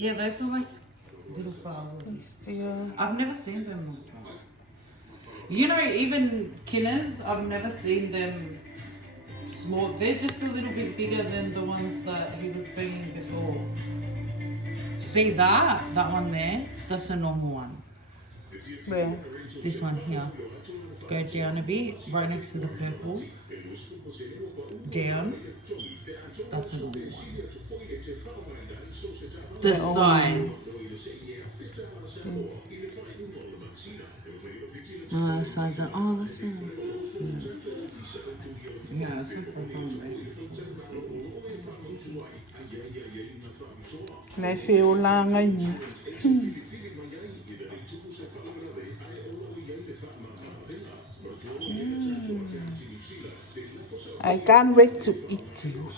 Yeah, those are like little flowers. Still. I've never seen them before. You know, even kinners, I've never seen them small. They're just a little bit bigger than the ones that he was bringing before. See that? That one there? That's a normal one. Where? This one here. Go down a bit, right next to the purple. Down. That's a normal one. The They're all normal. size. The size of, oh, that's a, yeah, it's a purple. May feola ngayon. I can't wait to eat you.